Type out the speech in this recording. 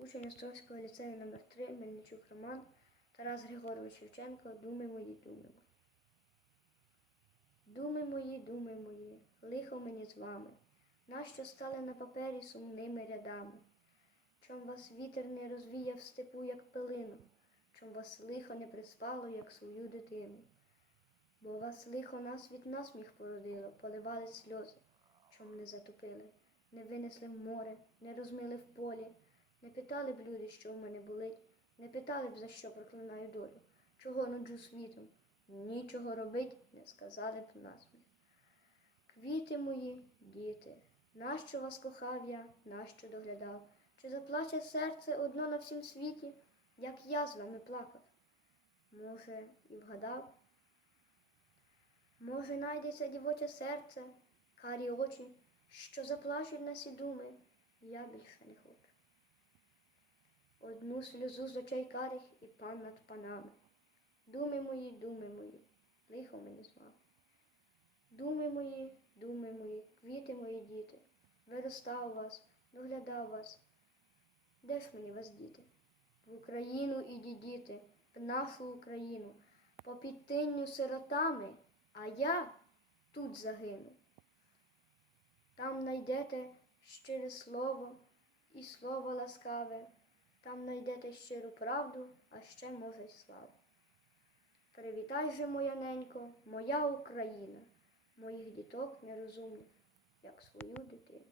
Учень Острозького ліцею номер 3 Мельничук Роман, Тарас Григорович Шевченко, думи мої, думи. Думи мої, думи мої, лихо мені з вами, нащо стали на папері сумними рядами? Чом вас вітер не розвіяв в степу, як пилину, чом вас лихо не приспало, як свою дитину? Бо вас лихо нас від насміх породило, поливали сльози, чом не затопили, не винесли в море, не розмили в полі, не питали б люди, що в мене болить, не питали б, за що проклинаю долю, чого нуджу світом, нічого робить, не сказали б насміх. Квіти мої, діти, нащо вас кохав я, нащо доглядав? Чи заплаче серце одно на всім світі, як я з вами плакав? Може, і вгадав? Може, найдеться дівоче серце, карі очі, що заплачуть на сі думи, я більше не хочу. Одну сльозу з очей карих і пан над панами. Думи мої, думи мої, лихо мені з вами. Думи мої, думи мої, квіти мої діти, виростав вас, доглядав вас. Де ж мені вас діти? В Україну іді діти, в нашу Україну, по підтинню сиротами, а я тут загину. Там найдете щире слово і слово ласкаве, там найдете щиру правду, а ще, може, й славу. Привітай же, моя ненько, моя Україна, моїх діток нерозумних, як свою дитину.